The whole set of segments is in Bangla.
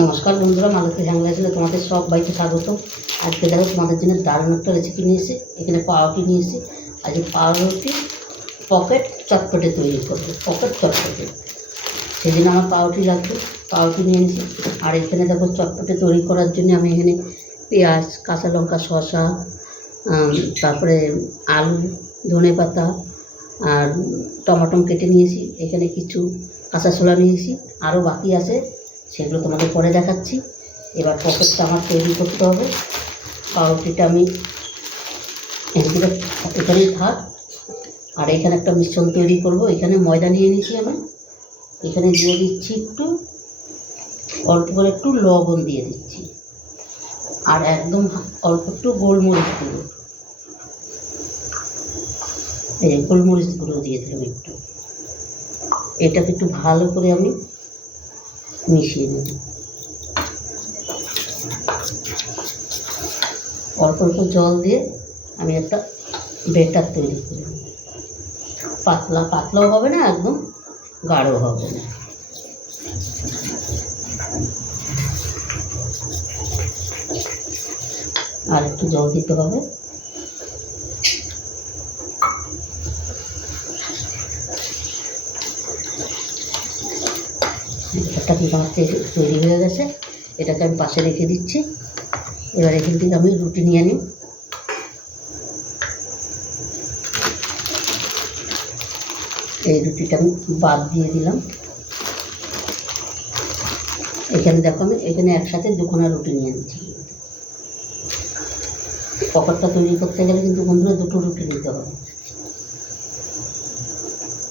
নমস্কার বন্ধুরা, মালতী হ্যাংলাইসে তোমাদের সবাইকে স্বাগত। আজকে দেখো তোমাদের জন্য দারুণ একটা রেসিপি নিয়েছি। এখানে পাউরুটি নিয়েছি। আজকে পাউরুটি পকেট চটপটে তৈরি করবো, পকেট চটপটে। সেই জন্য আমার পাউরুটি লাগবে, পাউরুটি নিয়ে নিয়েছি। আর এখানে দেখো চটপটে তৈরি করার জন্য আমি এখানে পেঁয়াজ, কাঁচা লঙ্কা, শসা, তারপরে আলু, ধনেপাতা আর টমাটো কেটে নিয়েছি। এখানে কিছু কাঁচা ছোলা নিয়েছি, আরও বাকি আছে, সেগুলো তোমাদের পরে দেখাচ্ছি। এবার পকেটটা আমার তৈরি করতে হবে। পাউরুটিটা আমি এখানেই থাক। আর এখানে একটা মিশ্রণ তৈরি করব। এখানে ময়দা নিয়ে নিয়েছি আমি। এখানে দিয়ে দিচ্ছি একটু অল্প করে একটু লবণ দিয়ে দিচ্ছি, আর একদম অল্প একটু গোলমরিচ গুঁড়ো, এই গোলমরিচ গুঁড়ো দিয়ে দিলাম একটু। এটাকে একটু ভালো করে আমি মিশিয়ে নেব। অল্প অল্প জল দিয়ে আমি একটা ব্যাটার তৈরি করি। পাতলাও হবে না, একদম গাঢ় হবে না। আর একটু জল দিতে হবে। একটা কি আমার তৈরি হয়ে গেছে, এটাকে আমি পাশে রেখে দিচ্ছি। এবার এখান থেকে আমি রুটি নিয়ে নিই। এই রুটিটা আমি বাদ দিয়ে দিলাম। এখানে দেখো আমি এখানে একসাথে দুখানা রুটি নিয়ে নিচ্ছি। পকেটটা তৈরি করতে গেলে কিন্তু বন্ধুরা দুটো রুটি নিতে হবে।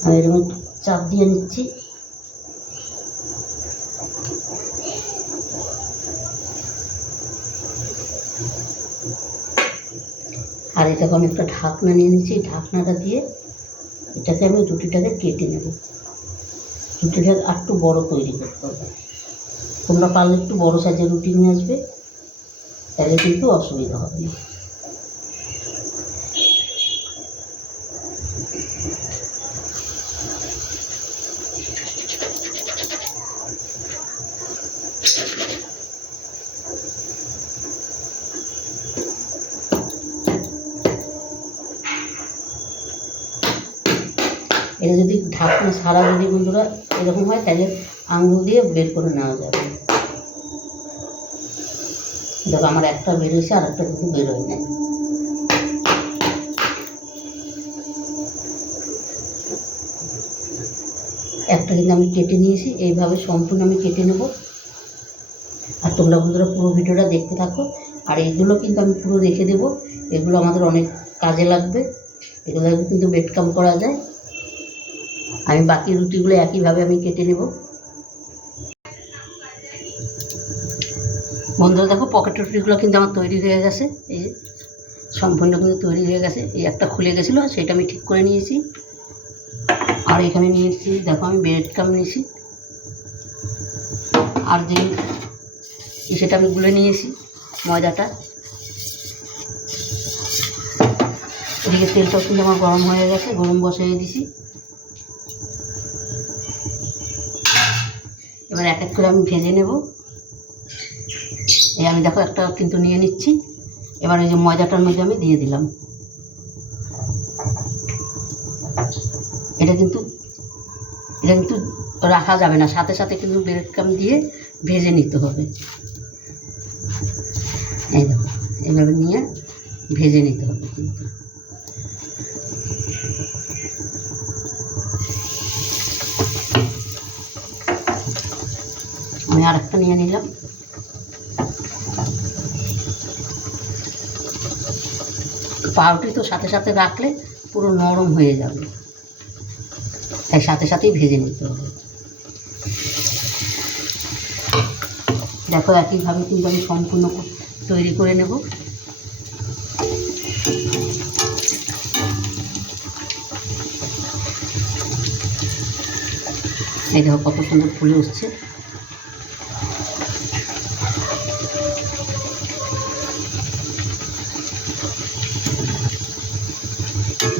আমি এরকম চাপ দিয়ে নিচ্ছি। আর এটাকে আমি একটা ঢাকনা নিয়ে নিচ্ছি। ঢাকনাটা দিয়ে এটাকে আমি রুটিটাকে কেটে নেব। রুটিটা আর একটু বড়ো তৈরি করতে হবে। তোমরা পারলে একটু বড়ো সাইজের রুটি নিয়ে আসবে, তাহলে কিন্তু অসুবিধা হবে না। এটা যদি ঢাকনা সারা যদি বন্ধুরা এরকম হয়, তাহলে আঙুল দিয়ে বের করে নেওয়া যাবে। দেখো আমার একটা বেরোয়েছে, আর একটা কিন্তু বেরোয় না। একটা কিন্তু আমি কেটে নিয়েছি। এইভাবে সম্পূর্ণ আমি কেটে নেব। আর তোমরা বন্ধুরা পুরো ভিডিওটা দেখতে থাকো। আর এগুলো কিন্তু আমি পুরো রেখে দেবো। এগুলো আমাদের অনেক কাজে লাগবে। এগুলো কিন্তু বেডকাম করা যায়। আমি বাকি রুটিগুলো একইভাবে আমি কেটে নেব। বন্ধুরা দেখো পকেট রুটিগুলো কিন্তু আমার তৈরি হয়ে গেছে। এই সম্পূর্ণ কিন্তু তৈরি হয়ে গেছে। এই একটা খুলে গেছিলো, সেটা আমি ঠিক করে নিয়েছি। আর এখানে নিয়েছি দেখো আমি ব্রেডক্রাম্ব নিয়েছি। আর যে সেটা আমি গুলে নিয়েছি ময়দাটা। এদিকে তেলটাও কিন্তু আমার গরম হয়ে গেছে, গরম বসিয়ে দিয়েছি। এবার এক এক করে আমি ভেজে নেব। এই আমি দেখো একটা কিন্তু নিয়ে নিচ্ছি। এবার এই যে ময়দাটার মধ্যে আমি দিয়ে দিলাম। এটা কিন্তু রাখা যাবে না, সাথে সাথে কিন্তু ব্রেডক্রাম্ব দিয়ে ভেজে নিতে হবে। এই দেখো এইভাবে নিয়ে ভেজে নিতে হবে কিন্তু। আমি আর একটা নিয়ে নিলাম। পাউরুটি তো সাথে সাথে রাখলে পুরো নরম হয়ে যাবে, তাই সাথে সাথেই ভেজে নিতে হবে। দেখো একইভাবে কিন্তু আমি সম্পূর্ণ তৈরি করে নেব। এই দেখো কত সুন্দর ফুলে উঠছে।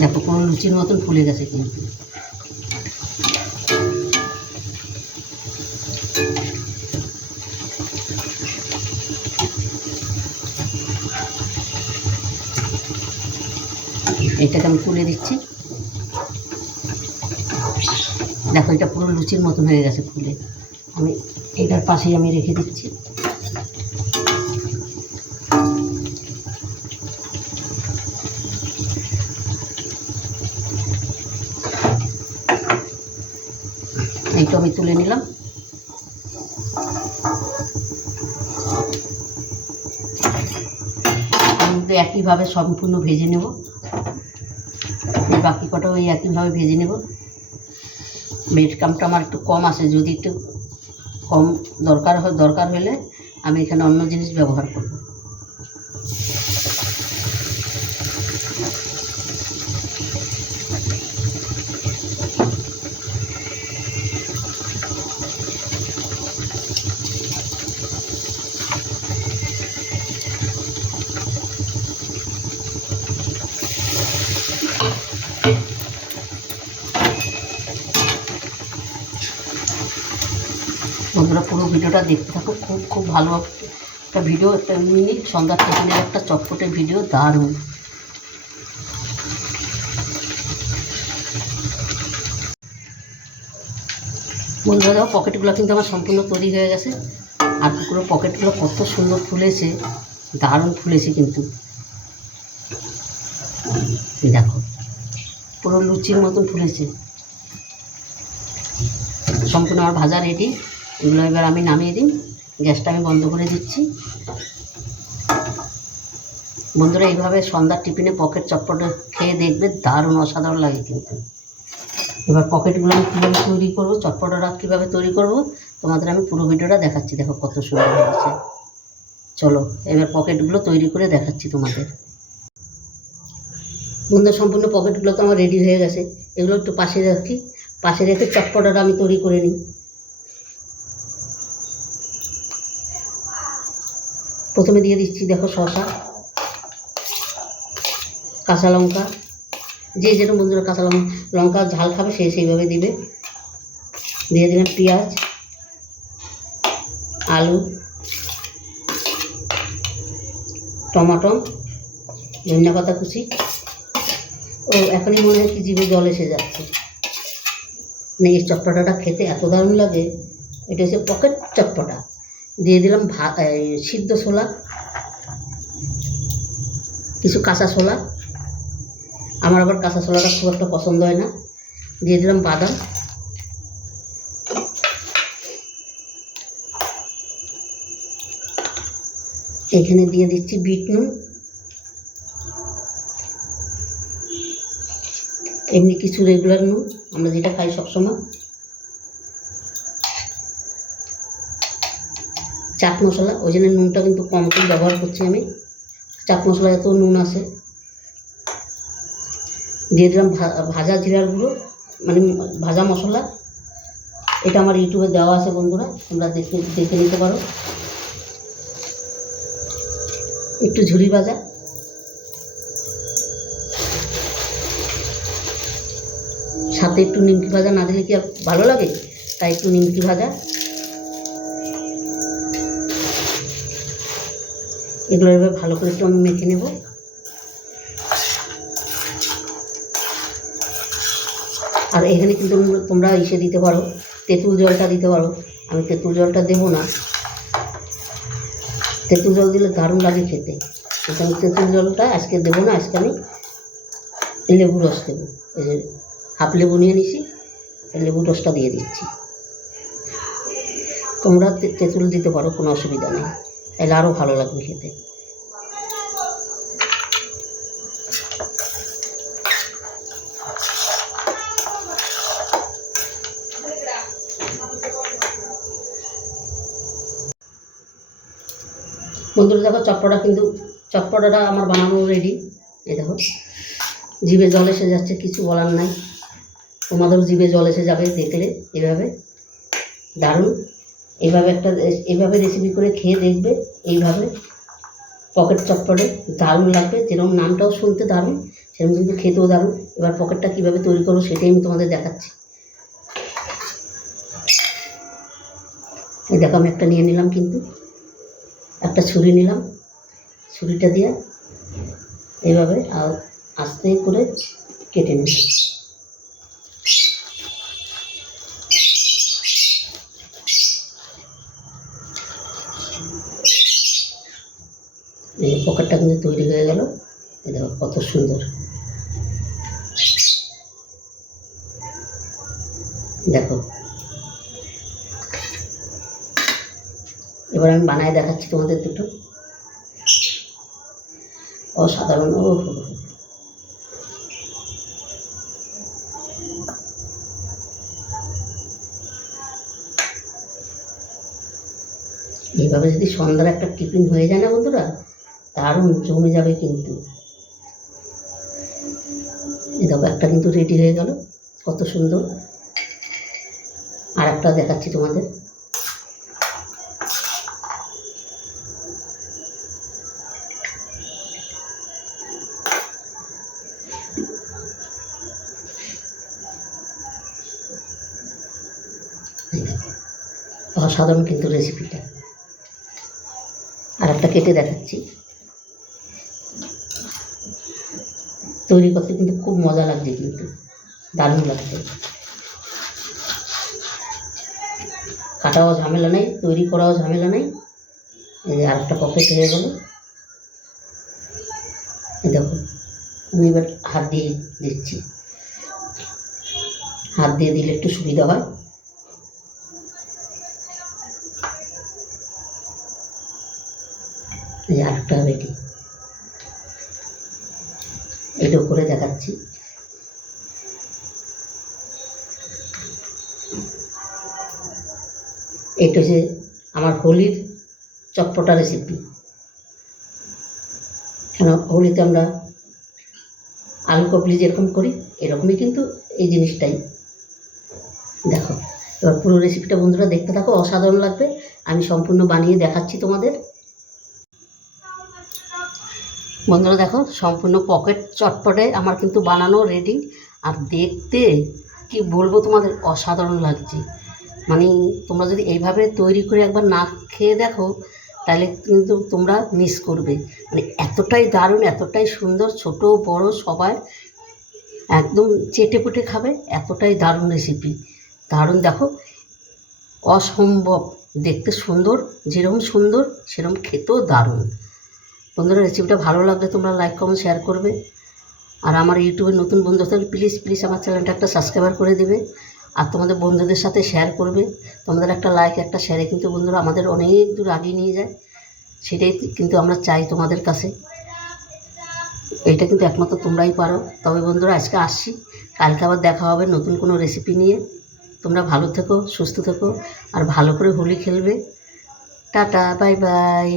দেখো কোনো লুচির মতন ফুলে গেছে কিন্তু। এটাকে আমি তুলে দিচ্ছি। দেখো এটা পুরো লুচির মতন হয়ে গেছে ফুলে। আমি এটার পাশেই আমি রেখে দিচ্ছি। এইটা আমি তুলে নিলাম। আমি একইভাবে সম্পূর্ণ ভেজে নেব। বাকি কটাও ওই একইভাবে ভেজে নেব। ব্রেড ক্রাম্বটা আমার একটু কম আসে, যদি একটু কম দরকার হলে আমি এখানে অন্য জিনিস ব্যবহার করব। বন্ধুরা পুরো ভিডিওটা দেখতে থাকো, খুব ভালো একটা ভিডিও, একটা মিনিট সন্ধ্যার টিফিনের একটা চটপটে ভিডিও, দারুণ। বন্ধুরা দেখো পকেটগুলো কিন্তু আমার সম্পূর্ণ তৈরি হয়ে গেছে। আর পুরো পকেটগুলো কত সুন্দর ফুলেছে, দারুণ ফুলেছে কিন্তু। দেখো পুরো লুচির মতন ফুলেছে। সম্পূর্ণ আমার ভাজা রেডি। এগুলো এবার আমি নামিয়ে দিই। গ্যাসটা আমি বন্ধ করে দিচ্ছি। বন্ধুরা এইভাবে সন্ধ্যার টিফিনে পকেট চটপটে খেয়ে দেখবে, দারুণ অসাধারণ লাগে কিন্তু। এবার পকেটগুলো আমি কীভাবে তৈরি করবো, চটপটাটা কীভাবে তৈরি করব তোমাদের আমি পুরো ভিডিওটা দেখাচ্ছি। দেখো কত সুন্দর হয়েছে। চলো এবার পকেটগুলো তৈরি করে দেখাচ্ছি তোমাদের। বন্ধুরা সম্পূর্ণ পকেটগুলো তো আমার রেডি হয়ে গেছে। এগুলো একটু পাশে রাখি, পাশে রেখে চটপটাটা আমি তৈরি করে নিই। প্রথমে দিয়ে দিচ্ছি দেখো শসা, কাঁচা লঙ্কা, যে যেরকম বন্ধুরা কাঁচা লঙ্কা ঝাল খাবে সেইভাবে দিবে। দিয়ে দিলাম পেঁয়াজ, আলু, টমাটো, ধনিয়া পাতা কুচি। ও এখনই মনে হয় কি জিভে জল এসে যাচ্ছে। মানে এই চটপটাটা খেতে এত দারুণ লাগে। এটা হচ্ছে পকেট চটপটা। দিয়ে দিলাম সিদ্ধ ছোলা, কিছু কাঁচা ছোলা। আমার আবার কাঁচা ছোলাটা খুব একটা পছন্দ হয় না। দিয়ে দিলাম বাদাম, এখানে দিয়ে দিচ্ছি বিট নুন, এমনি কিছু রেগুলার নুন আমরা যেটা খাই সবসময়, চাট মশলা। ওই জন্য নুনটা কিন্তু কম করে ব্যবহার করছি আমি। চাট মশলা এত নুন আছে। দিয়ে দিলাম ভাজা জিরার গুঁড়ো, মানে ভাজা মশলা। এটা আমার ইউটিউবে দেওয়া আছে বন্ধুরা, তোমরা দেখে নিতে পারো। একটু ঝুরি ভাজা, সাথে একটু নিমকি ভাজা না দিলে কি আর ভালো লাগে, তাই একটু নিমকি ভাজা। এগুলো এবার ভালো করে একটু আমি মেখে নেব। আর এখানে কিন্তু তোমরা ইসে দিতে পারো, তেঁতুল জলটা দিতে পারো। আমি তেঁতুল জলটা দেবো না, তেঁতুল জল দিলে দারুণ লাগে খেতে। কিন্তু আমি তেঁতুল জলটা আজকে দেবো না, আজকে আমি লেবু রস দেবো। এই যে হাফ লেবু নিয়ে নিছি, লেবু রসটা দিয়ে দিচ্ছি। তোমরা তেঁতুল দিতে পারো, কোনো অসুবিধা নেই, তাহলে আরও ভালো লাগবে খেতে। বন্ধুরা দেখো চটপটাটা আমার বানানো রেডি। এই দেখো জিভে জল এসে যাচ্ছে, কিছু বলার নাই। তোমাদেরও জিভে জল এসে যাবে দেখলে। এভাবে দারুণ, এইভাবে রেসিপি করে খেয়ে দেখবে। এইভাবে পকেট চটপটে দারুণ লাগবে। যেরকম নামটাও শুনতে দারুণ, সেরকম কিন্তু খেতেও দারুণ। এবার পকেটটা কীভাবে তৈরি করবো সেটাই আমি তোমাদের দেখাচ্ছি। এই দেখো আমি একটা নিয়ে নিলাম, কিন্তু একটা ছুরি নিলাম। ছুরিটা দিয়ে এইভাবে আর আস্তে করে কেটে নেব। এই পকেটটা কিন্তু তৈরি হয়ে গেল। এই দেখো কত সুন্দর, দেখো। এবার আমি বানায় দেখাচ্ছি তোমাদের দুটো। অসাধারণ। ও এইভাবে যদি সন্ধ্যার একটা টিফিন হয়ে যায় না বন্ধুরা, দারুণ জমে যাবে কিন্তু। এই দেখো একটা কিন্তু রেডি হয়ে গেল, কত সুন্দর। আর একটা দেখাচ্ছি তোমাদের। অসাধারণ কিন্তু রেসিপিটা। আর একটা কেটে দেখাচ্ছি। তৈরি করতে কিন্তু খুব মজা লাগছে, কিন্তু দারুণ লাগছে। কাটাও ঝামেলা নেই, তৈরি করাও ঝামেলা নেই। এই যে আরেকটা পকেট হয়ে গেল। এই দেখো, আমি এবার হাত দিয়ে দিচ্ছি। হাত দিয়ে দিলে একটু সুবিধা হয়। এই আরেকটা রেডি, এটা করে দেখাচ্ছি। এটা হচ্ছে আমার হোলির চটপটা রেসিপি। কেন, হোলিতে আমরা আলু কপলি যেরকম করি এরকমই কিন্তু এই জিনিসটাই। দেখো, এবার পুরো রেসিপিটা বন্ধুরা দেখতে থাকো, অসাধারণ লাগবে। আমি সম্পূর্ণ বানিয়ে দেখাচ্ছি তোমাদের। বন্ধুরা দেখো, সম্পূর্ণ পকেট চটপটে আমার কিন্তু বানানো রেডি। আর দেখতে কি বলবো তোমাদের, অসাধারণ লাগছে। মানে তোমরা যদি এইভাবে তৈরি করে একবার না খেয়ে দেখো, তাহলে কিন্তু তোমরা মিস করবে। মানে এতটাই দারুণ, এতটাই সুন্দর, ছোট বড় সবাই একদম চেটেপুটে খাবে, এতটাই দারুণ রেসিপি। দারুণ, দেখো অসম্ভব দেখতে সুন্দর, যেরকম সুন্দর সেরকম খেতেও দারুণ। বন্ধুরা রেসিপিটা ভালো লাগলে তোমরা লাইক কমেন্ট শেয়ার করবে। আর আমার ইউটিউবের নতুন বন্ধু থাকলে প্লিজ প্লিজ আমার চ্যানেলটা একটা সাবস্ক্রাইবার করে দেবে। আর তোমাদের বন্ধুদের সাথে শেয়ার করবে। তোমাদের একটা লাইক, একটা শেয়ারে কিন্তু বন্ধুরা আমাদের অনেক দূর আগিয়ে নিয়ে যায়। সেটাই কিন্তু আমরা চাই তোমাদের কাছে। এইটা কিন্তু একমাত্র তোমরাই পারো। তবে বন্ধুরা আজকে আসছি, কালকে আবার দেখা হবে নতুন কোনো রেসিপি নিয়ে। তোমরা ভালো থেকো, সুস্থ থেকো, আর ভালো করে হোলি খেলবে। Tata, bye bye.